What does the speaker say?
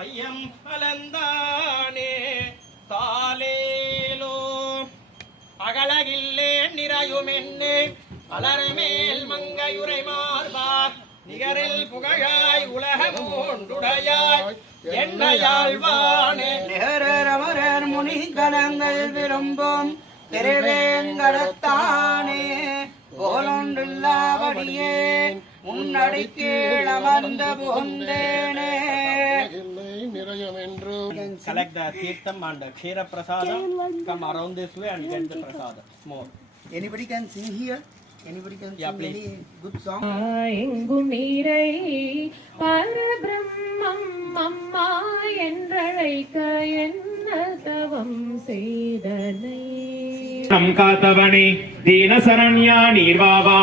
வையம் அலந்தானே தாலேலோ அகலகில்லே நிறையுமென்னே அலர்மேல் மங்கையுரை மார்பா நிகரில் புகழாய் உலகமூண்டுடையாய் என்னையாழ்வானே நிகரமரர் முனி கணங்கள் விரும்பும் திருவேங்கடத்தானே போலொன்றில்லாபடியே முன்னடி கீழ் அமர்ந்த புகுந்தேனே. Collect the Tirtham and the Kshira Prasadam, come around this way and get the Prasadam. More. Anybody can sing here? Anybody can sing any good song? எங்கும் நீரை பரபிரம்மம் அம்மா என்றழைக்க என்ன தவம் செய்தனை நம் காத்தவனே தீன சரண்யா நீர்வாவா